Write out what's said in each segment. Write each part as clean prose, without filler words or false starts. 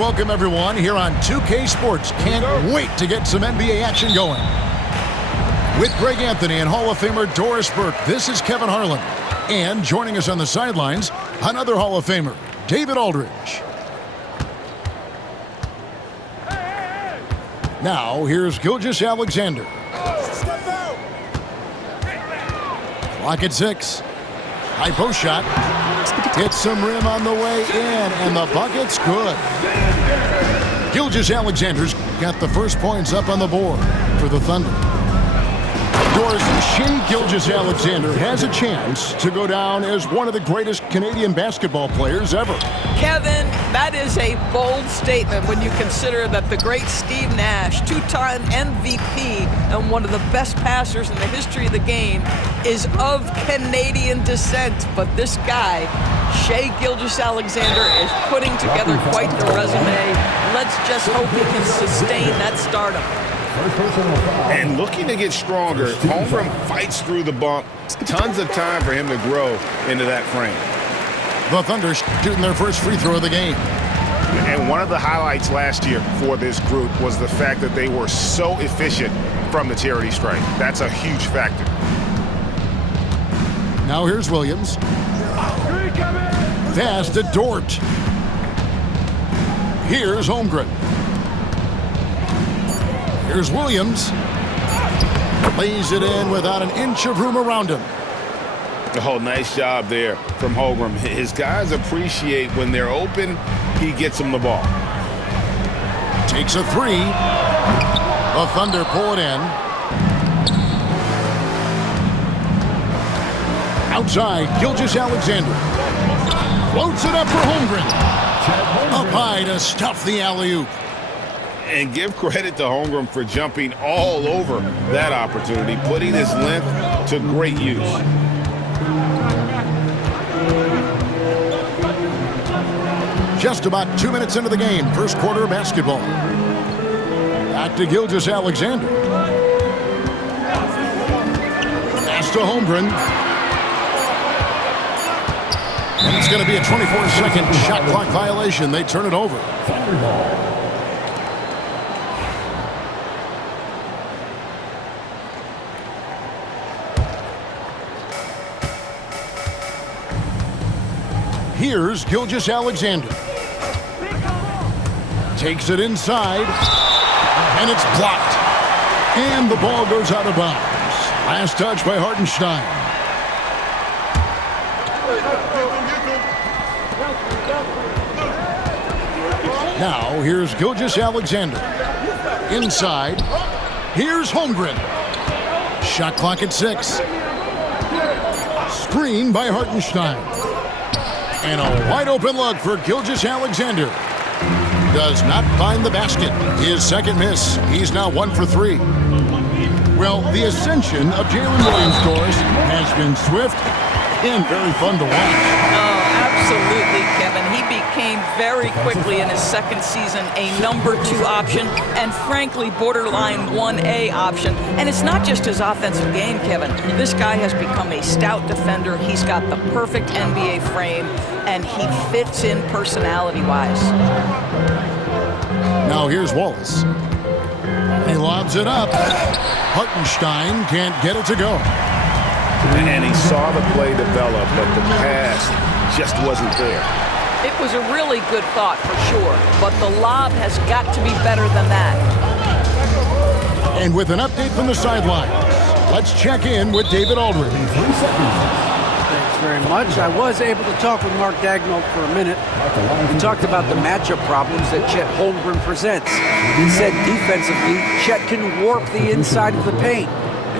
welcome everyone here on 2K Sports. Can't wait to get some NBA action going. With Greg Anthony and Hall of Famer Doris Burke, this is Kevin Harlan. And joining us on the sidelines, another Hall of Famer, David Aldridge. Now, here's Gilgeous-Alexander. Clock at 6. High post shot. Hits some rim on the way in, and the bucket's good. Gilgeous-Alexander's got the first points up on the board for the Thunder. Doris, Shai Gilgeous-Alexander has a chance to go down as one of the greatest Canadian basketball players ever. Kevin, that is a bold statement when you consider that the great Steve Nash, two-time MVP and one of the best passers in the history of the game, is of Canadian descent. But this guy, Shai Gilgeous-Alexander, is putting together quite the resume. Let's just hope he can sustain that stardom. And looking to get stronger, Holmgren fights through the bump. Tons of time for him to grow into that frame. The Thunder shooting their first free throw of the game. And one of the highlights last year for this group was the fact that they were so efficient from the charity stripe. That's a huge factor. Now here's Williams. Pass to Dort. Here's Holmgren. Here's Williams. Lays it in without an inch of room around him. Oh, nice job there from Holmgren. His guys appreciate when they're open, he gets them the ball. Takes a three. The Thunder pull it in. Outside, Gilgeous-Alexander. Floats it up for Holmgren. Up high to stuff the alley-oop. And give credit to Holmgren for jumping all over that opportunity, putting his length to great use. Just about 2 minutes into the game, first quarter of basketball. Back to Gilgeous-Alexander. Pass to Holmgren. And it's going to be a 24-second shot clock violation. They turn it over. Here's Gilgeous-Alexander. Takes it inside, and it's blocked. And the ball goes out of bounds. Last touch by Hartenstein. Now, here's Gilgeous-Alexander. Inside. Here's Holmgren. Shot clock at 6. Screen by Hartenstein. And a wide open look for Gilgeous-Alexander. Does not find the basket. His second miss. He's now 1 for 3. Well, the ascension of Jalen Williams, Doris, has been swift and very fun to watch. Oh, absolutely, Kevin. He became very quickly in his second season a number 2 option and, frankly, borderline 1A option. And it's not just his offensive game, Kevin. This guy has become a stout defender. He's got the perfect NBA frame, and he fits in personality-wise. Now here's Wallace. He lobs it up. Hartenstein can't get it to go. And he saw the play develop, but the pass just wasn't there. It was a really good thought for sure, but the lob has got to be better than that. And with an update from the sidelines, let's check in with David Aldridge. Thanks very much. I was able to talk with Mark Daigneault for a minute. We talked about the matchup problems that Chet Holmgren presents. He said defensively, Chet can warp the inside of the paint.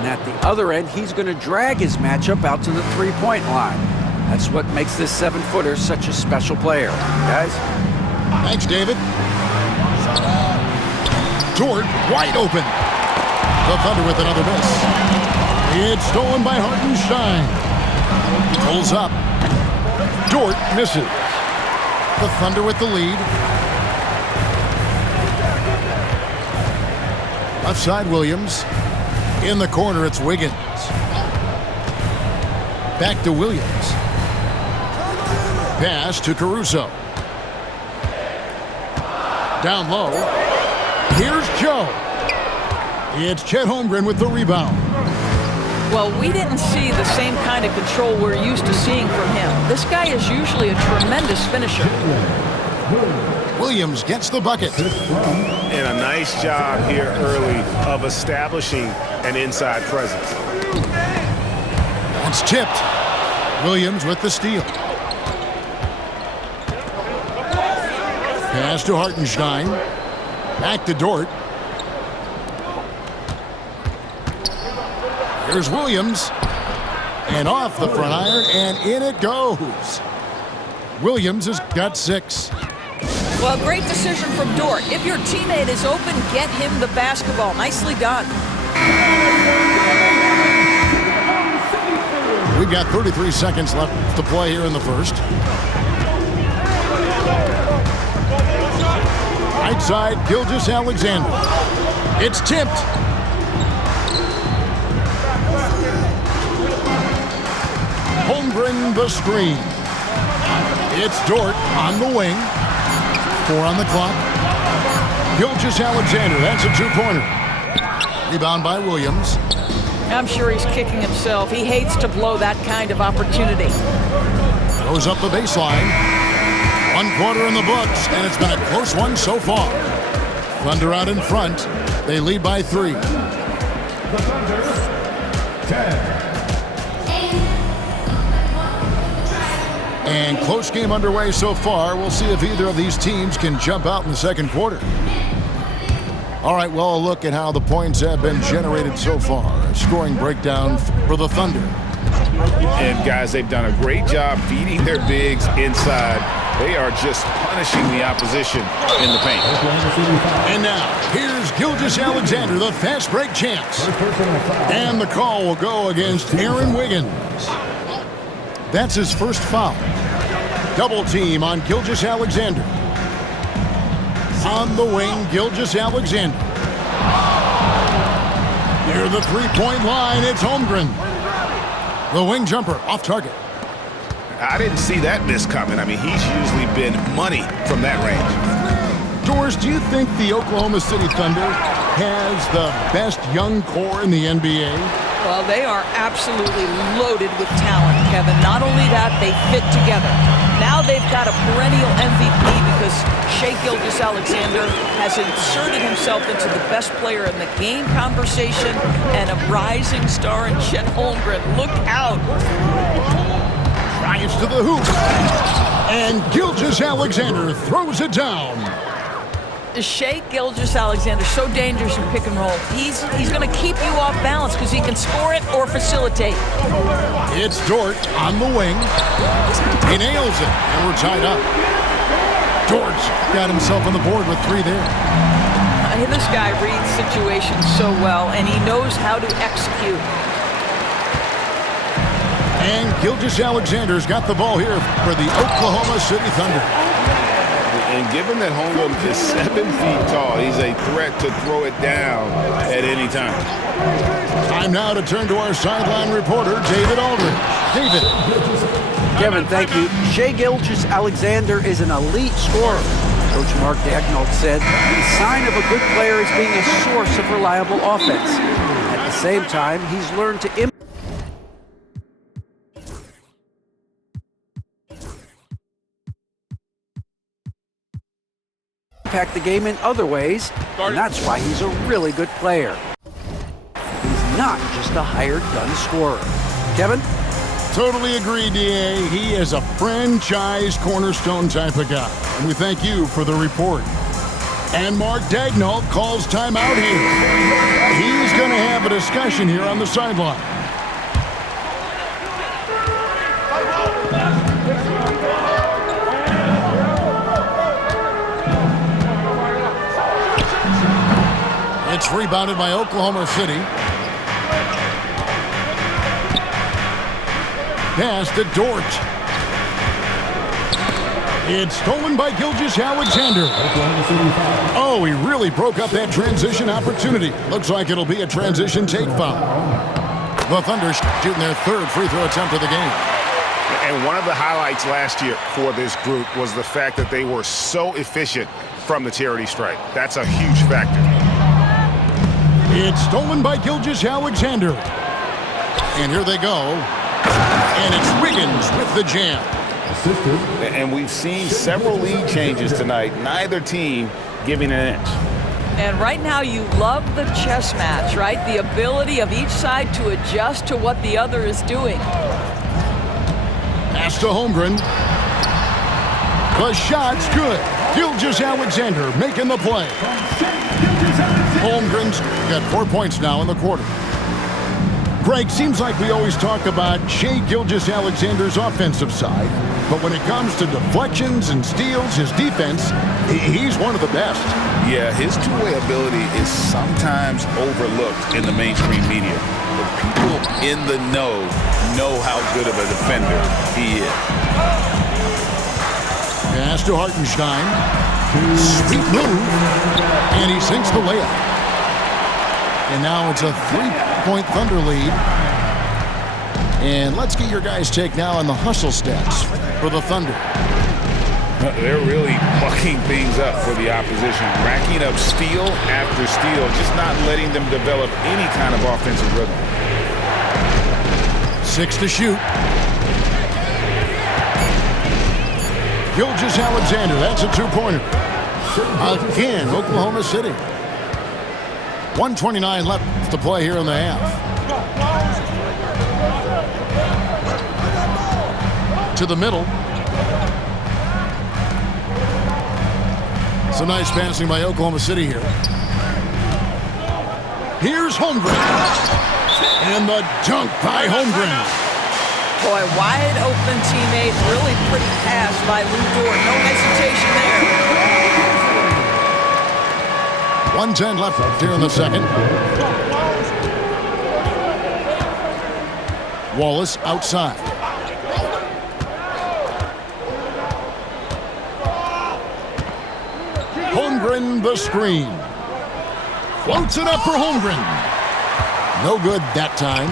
And at the other end, he's going to drag his matchup out to the three-point line. That's what makes this 7-footer such a special player. Guys? Thanks, David. Dort wide open. The Thunder with another miss. It's stolen by Hartenstein. Pulls up. Dort misses. The Thunder with the lead. Left side, Williams. In the corner, it's Wiggins. Back to Williams. Pass to Caruso. Down low. Here's Joe. It's Chet Holmgren with the rebound. Well, we didn't see the same kind of control we're used to seeing from him. This guy is usually a tremendous finisher. Williams gets the bucket. And a nice job here early of establishing an inside presence. It's tipped. Williams with the steal. Pass to Hartenstein. Back to Dort. Here's Williams. And off the front iron, and in it goes. Williams has got 6. Well, great decision from Dort. If your teammate is open, get him the basketball. Nicely done. We've got 33 seconds left to play here in the first. Right side, Gilgeous-Alexander. It's tipped. Holmgren the screen. It's Dort on the wing. 4 on the clock. Gilgeous-Alexander, that's a 2-pointer. Rebound by Williams. I'm sure he's kicking himself. He hates to blow that kind of opportunity. Goes up the baseline. 1 quarter in the books, and it's been a close one so far. Thunder out in front. They lead by 3. The Thunder, 10. And close game underway so far. We'll see if either of these teams can jump out in the second quarter. All right, well, a look at how the points have been generated so far. A scoring breakdown for the Thunder. And guys, they've done a great job feeding their bigs inside. They are just punishing the opposition in the paint. And now, here's Gilgeous-Alexander, the fast break champs. And the call will go against Aaron Wiggins. That's his first foul. Double team on Gilgeous-Alexander. On the wing, Gilgeous-Alexander. Near the three-point line, it's Holmgren. The wing jumper off target. I didn't see that miss coming. I mean, he's usually been money from that range. Doris, do you think the Oklahoma City Thunder has the best young core in the NBA? Well, they are absolutely loaded with talent, Kevin. Not only that, they fit together. Now they've got a perennial MVP because Shai Gilgeous-Alexander has inserted himself into the best player in the game conversation and a rising star in Chet Holmgren. Look out. Drives to the hoop. And Gilgeous-Alexander throws it down. Shai Gilgeous-Alexander, so dangerous in pick and roll. He's going to keep you off balance because he can score it or facilitate. It's Dort on the wing. He nails it, and we're tied up. Dort's got himself on the board with 3 there. This guy reads situations so well, and he knows how to execute. And Gilgeous-Alexander's got the ball here for the Oklahoma City Thunder. And given that Holmgren is 7 feet tall, he's a threat to throw it down at any time. Time now to turn to our sideline reporter, David Aldridge. David. Kevin, thank you. Shai Gilgeous-Alexander is an elite scorer. Coach Mark Daigneault said the sign of a good player is being a source of reliable offense. At the same time, he's learned to impact the game in other ways, and that's why he's a really good player. He's not just a hired gun scorer. Kevin? Totally agree, D.A. He is a franchise cornerstone type of guy. And we thank you for the report. And Mark Daigneault calls timeout here. He's going to have a discussion here on the sideline. It's rebounded by Oklahoma City. Pass to Dort. It's stolen by Gilgeous-Alexander. Oh, he really broke up that transition opportunity. Looks like it'll be a transition take foul. The Thunder shooting their 3rd free throw attempt of the game. And one of the highlights last year for this group was the fact that they were so efficient from the charity stripe. That's a huge factor. It's stolen by Gilgeous-Alexander. And here they go. And it's Riggins with the jam. And we've seen several lead changes tonight. Neither team giving an inch. And right now you love the chess match, right? The ability of each side to adjust to what the other is doing. Pass to Holmgren. The shot's good. Gilgeous-Alexander making the play. Holmgren's got 4 points now in the quarter. Greg, seems like we always talk about Shai Gilgeous-Alexander's offensive side, but when it comes to deflections and steals, his defense, he's one of the best. Yeah, his two-way ability is sometimes overlooked in the mainstream media. But people in the know how good of a defender he is. Pass to Hartenstein. Sweet move. And he sinks the layup. And now it's a 3-point Thunder lead. And let's get your guys' take now on the hustle stats for the Thunder. They're really mucking things up for the opposition, racking up steal after steal, just not letting them develop any kind of offensive rhythm. 6 to shoot. Gilgeous-Alexander, that's a two-pointer. Again, Oklahoma City. 1:29 left to play here in the half. To the middle. Some nice passing by Oklahoma City here. Here's Holmgren. And the dunk by Holmgren. Boy, wide open teammate, really pretty pass by Lu Dort. No hesitation there. 1:10 left here in the second. Wallace outside. Holmgren the screen. Floats it up for Holmgren. No good that time.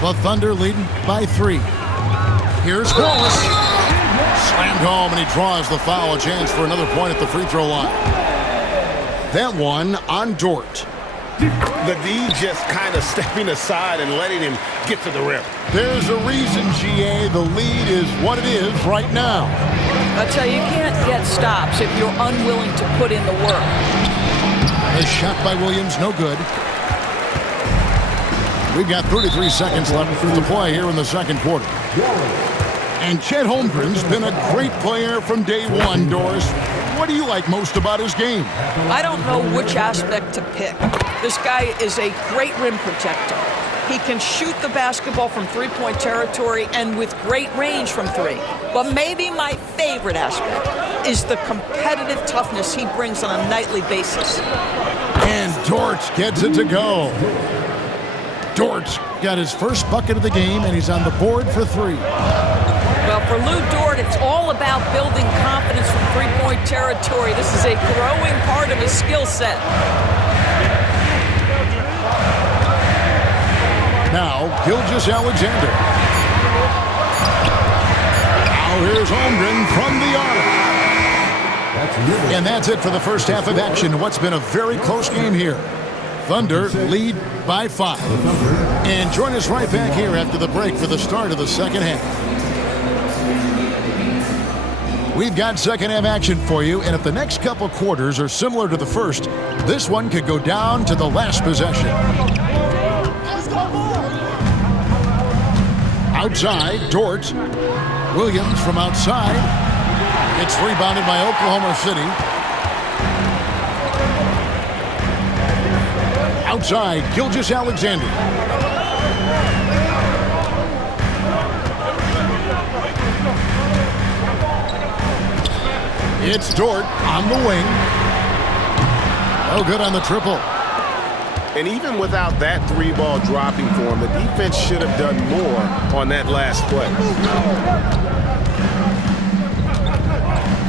The Thunder leading by 3. Here's Wallace. Slammed home and he draws the foul. A chance for another point at the free throw line. That one on Dort. The D just kind of stepping aside and letting him get to the rim. There's a reason, GA, the lead is what it is right now. I tell you, you can't get stops if you're unwilling to put in the work. A shot by Williams, no good. We've got 33 seconds left to play here in the second quarter. And Chet Holmgren's been a great player from day one, Doris. What do you like most about his game? I don't know which aspect to pick. This guy is a great rim protector. He can shoot the basketball from three-point territory and with great range from 3. But maybe my favorite aspect is the competitive toughness he brings on a nightly basis. And Dort gets it to go. Dort's got his first bucket of the game, and he's on the board for 3. Well, for Lu Dort, it's all about building confidence from three-point territory. This is a growing part of his skill set. Now, Gilgeous-Alexander. Now here's Holmgren from the arc. And that's it for the first half of action. What's been a very close game here. Thunder lead by 5. And join us right back here after the break for the start of the second half. We've got second half action for you, and if the next couple quarters are similar to the first, this one could go down to the last possession. Outside, Dort. Williams from outside. It's rebounded by Oklahoma City. Outside, Gilgeous-Alexander. It's Dort on the wing. Oh, good on the triple. And even without that 3-ball dropping for him, the defense should have done more on that last play.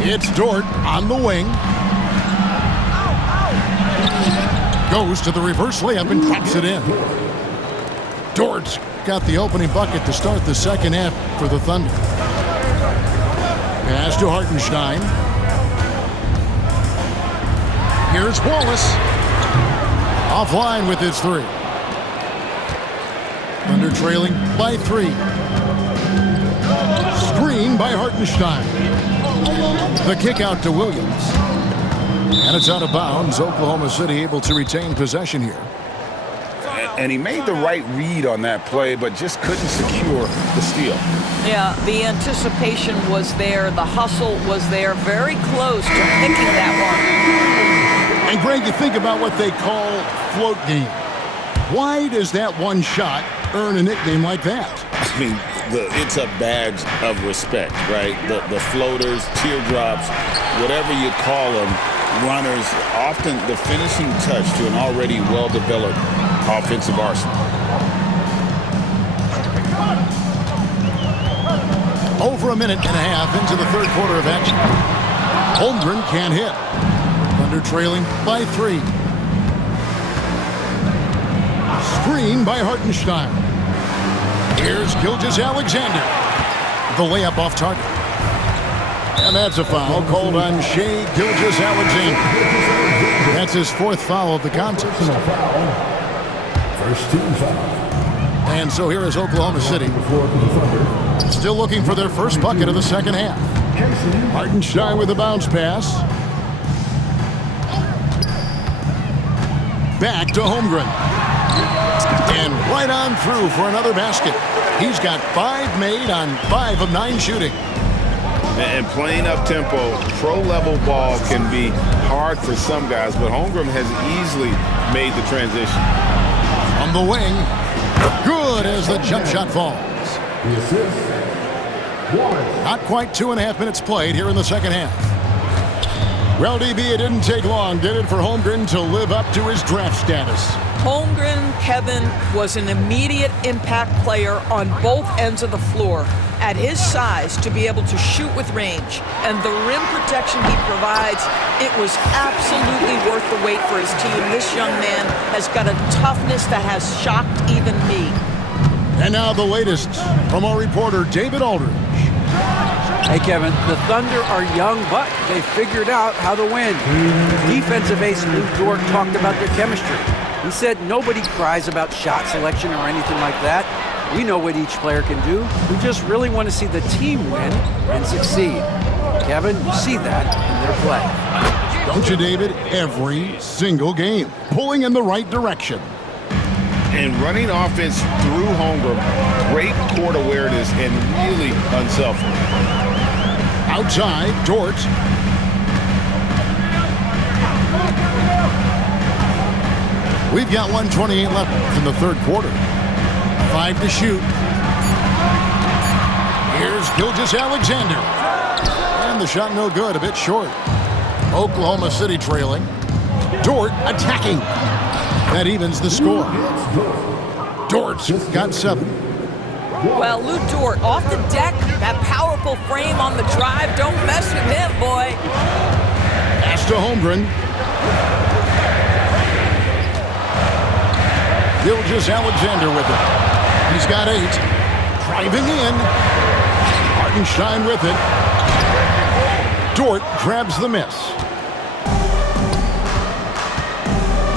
It's Dort on the wing. Goes to the reverse layup and drops it in. Dort got the opening bucket to start the second half for the Thunder. Pass to Hartenstein. Here's Wallace. Offline with his three. Thunder trailing by 3. Screen by Hartenstein. The kick out to Williams. And it's out of bounds. Oklahoma City able to retain possession here. And he made the right read on that play, but just couldn't secure the steal. Yeah, the anticipation was there. The hustle was there. Very close to picking that one. And Greg, you think about what they call float game. Why does that one shot earn a nickname like that? I mean, it's a badge of respect, right? The floaters, teardrops, whatever you call them, runners, often the finishing touch to an already well-developed offensive arsenal. Over a minute and a half into the third quarter of action. Holmgren can't hit. Thunder trailing by 3. Screen by Hartenstein. Here's Gilgeous-Alexander. The layup off target. And that's a foul called on Shai Gilgeous-Alexander. That's his 4th foul of the contest. First team foul. And so here is Oklahoma City. Still looking for their first bucket of the second half. Hartenstein with a bounce pass. Back to Holmgren. And right on through for another basket. He's got 5 made on 5 of 9 shooting. And playing up-tempo, pro-level ball can be hard for some guys, but Holmgren has easily made the transition. On the wing, good as the jump shot falls. The assist. Wallace. Not quite 2.5 minutes played here in the second half. Well, DB, it didn't take long, did it, for Holmgren to live up to his draft status? Holmgren, Kevin, was an immediate impact player on both ends of the floor. At his size, to be able to shoot with range and the rim protection he provides, it was absolutely worth the wait for his team. This young man has got a toughness that has shocked even me. And now the latest from our reporter, David Aldridge. Hey, Kevin, the Thunder are young, but they figured out how to win. Defensive ace Lou Dort talked about their chemistry. He said nobody cries about shot selection or anything like that. We know what each player can do. We just really want to see the team win and succeed. Kevin, you see that in their play. Don't you, David? Every single game. Pulling in the right direction. And running offense through Holmgren, great court awareness and really unselfish. Outside, Dort. We've got 1:28 left in the third quarter. 5 to shoot. Here's Gilgeous-Alexander. And the shot no good, a bit short. Oklahoma City trailing. Dort attacking. That evens the score. Dort's got 7. Well, Lou Dort off the deck, that powerful frame on the drive. Don't mess with him, boy. Pass to Holmgren. Gilgeous-Alexander with it. He's got 8. Driving in. Hartenstein with it. Dort grabs the miss.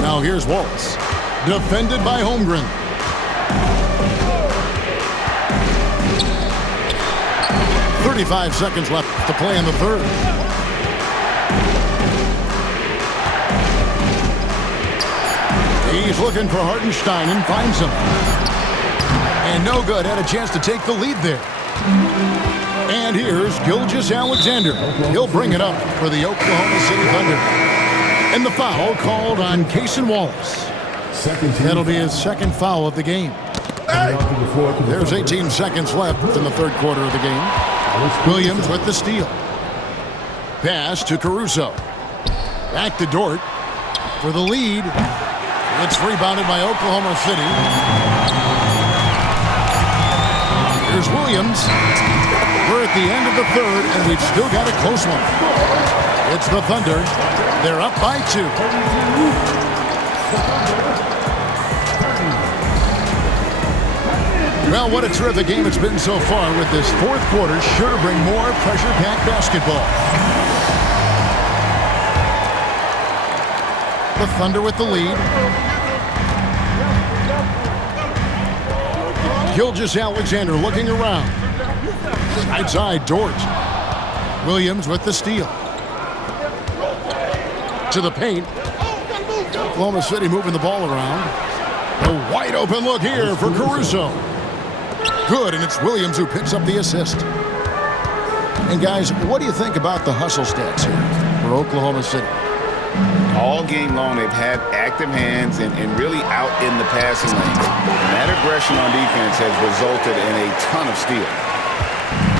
Now here's Wallace. Defended by Holmgren. .35 seconds left to play in the third. He's looking for Hartenstein and finds him. And no good. Had a chance to take the lead there. And here's Gilgeous-Alexander. He'll bring it up for the Oklahoma City Thunder. And the foul called on Cason Wallace. That'll be his second foul of the game. There's 18 seconds left in the third quarter of the game. Williams with the steal. Pass to Caruso. Back to Dort for the lead. It's rebounded by Oklahoma City. Here's Williams. We're at the end of the third, and we've still got a close one. It's the Thunder. They're up by 2. Well, what a terrific game it's been so far, with this fourth quarter sure to bring more pressure-packed basketball. The Thunder with the lead. Gilgeous-Alexander looking around. Right side, Dort. Williams with the steal. To the paint. Oklahoma City moving the ball around. A wide open look here for Caruso. Good, and it's Williams who picks up the assist. And guys, what do you think about the hustle stats here for Oklahoma City? All game long, they've had active hands and really out in the passing lane. And that aggression on defense has resulted in a ton of steals.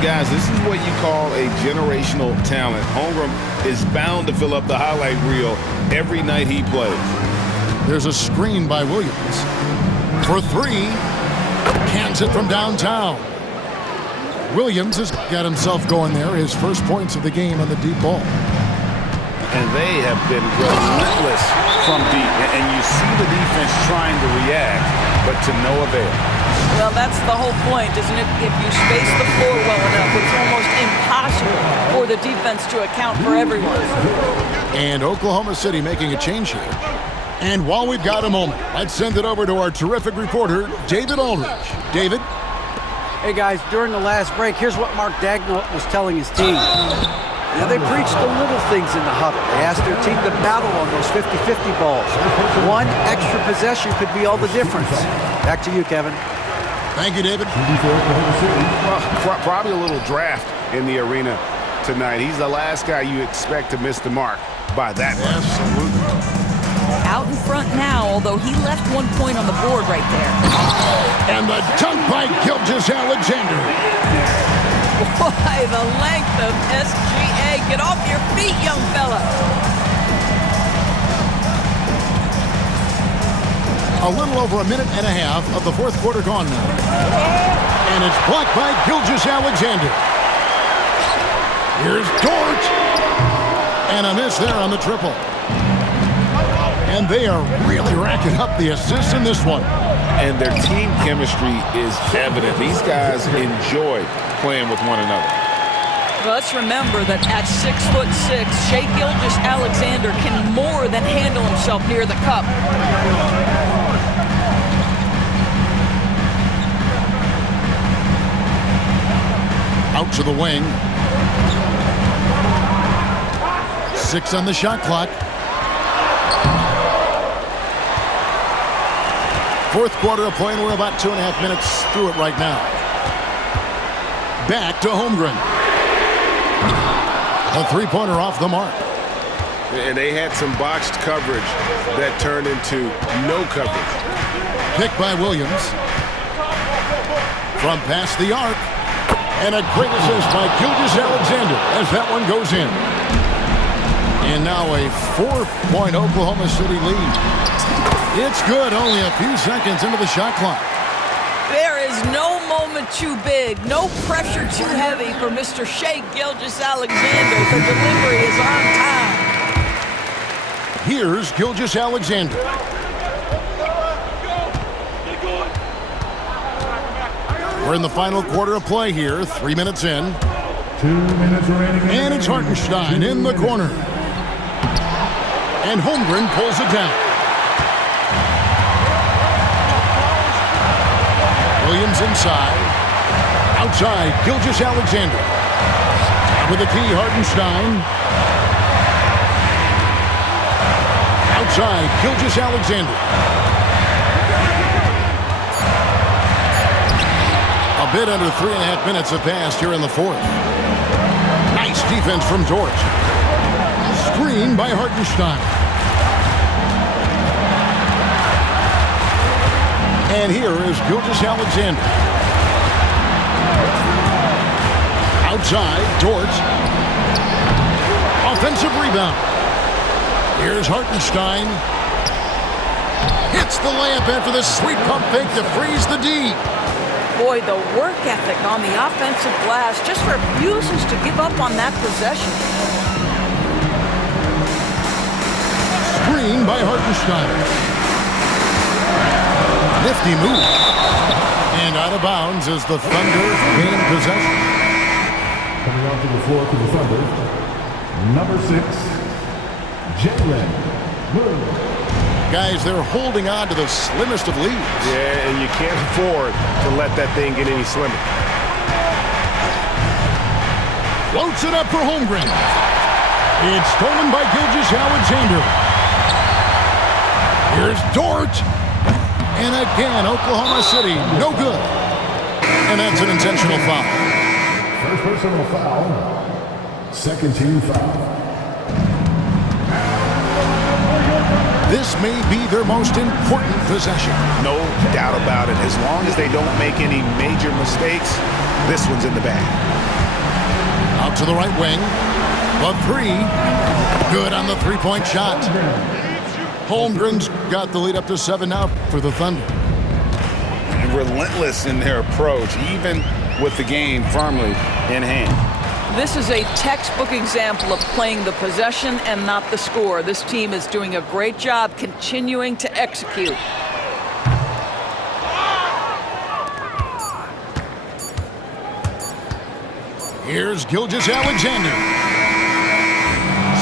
Guys, this is what you call a generational talent. Holmgren is bound to fill up the highlight reel every night he plays. There's a screen by Williams. For three. Cans it from downtown. Williams has got himself going there. His first points of the game on the deep ball. And they have been relentless from deep. And you see the defense trying to react, but to no avail. Well, that's the whole point, isn't it? If you space the floor well enough, it's almost impossible for the defense to account for everyone. And Oklahoma City making a change here. And while we've got a moment, let's send it over to our terrific reporter, David Aldridge. David? Hey, guys, during the last break, here's what Mark Daigneault was telling his team. Now, they preached the little things in the huddle. They asked their team to battle on those 50-50 balls. One extra possession could be all the difference. Back to you, Kevin. Thank you, David. Well, probably a little draft in the arena tonight. He's the last guy you expect to miss the mark by that much. Absolutely. Out in front now, although he left 1 point on the board right there. And the dunk by Gilgeous-Alexander. Boy, the length of SGA. Get off your feet, young fella. A little over a minute and a half of the fourth quarter gone now. And it's blocked by Gilgeous-Alexander. Here's Dort. And a miss there on the triple. And they are really racking up the assists in this one. And their team chemistry is evident. These guys enjoy playing with one another. Well, let's remember that at 6'6", Shai Gilgeous-Alexander can more than handle himself near the cup. Out to the wing. 6 on the shot clock. Fourth quarter of play, and we're about 2.5 minutes through it right now. Back to Holmgren. A three-pointer off the mark. And they had some botched coverage that turned into no coverage. Picked by Williams. From past the arc. And a great assist by Gilgeous-Alexander as that one goes in. And now a 4-point Oklahoma City lead. It's good, only a few seconds into the shot clock. There is no moment too big, no pressure too heavy for Mr. Shai Gilgeous-Alexander. The delivery is on time. Here's Gilgeous-Alexander. We're in the final quarter of play here, 3 minutes in. 2 minutes remaining. And it's Hartenstein in the corner. And Holmgren pulls it down. Williams inside. Outside, Gilgeous-Alexander. With the key, Hartenstein. Outside, Gilgeous-Alexander. A bit under 3.5 minutes have passed here in the fourth. Nice defense from Dort. Screen by Hartenstein. And here is Gilgeous-Alexander. Outside, Dort. Offensive rebound. Here's Hartenstein. Hits the layup after the sweet pump fake to freeze the D. Boy, the work ethic on the offensive glass just refuses to give up on that possession. Screen by Hartenstein. Nifty move. And out of bounds as the Thunder gain possession. Coming onto the floor for the Thunder, number 6, Jalen Moon. Guys, they're holding on to the slimmest of leads. Yeah, and you can't afford to let that thing get any slimmer. Floats it up for Holmgren. It's stolen by Gilgeous-Alexander. Here's Dort. And again, Oklahoma City, no good. And that's an intentional foul. First personal foul. Second team foul. This may be their most important possession. No doubt about it. As long as they don't make any major mistakes, this one's in the bag. Out to the right wing. The three. Good on the three-point shot. Holmgren's got the lead up to 7 now for the Thunder. And relentless in their approach, even with the game firmly in hand. This is a textbook example of playing the possession and not the score. This team is doing a great job continuing to execute. Here's Gilgeous-Alexander.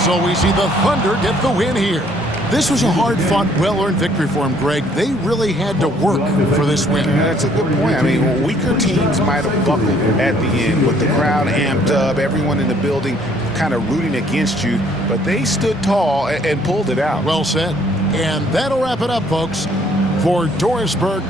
So we see the Thunder get the win here. This was a hard-fought, well-earned victory for them, Greg. They really had to work for this win. That's a good point. I mean, weaker teams might have buckled at the end, with the crowd amped up, everyone in the building kind of rooting against you, but they stood tall and pulled it out. Well said. And that'll wrap it up, folks. For Dorisburg.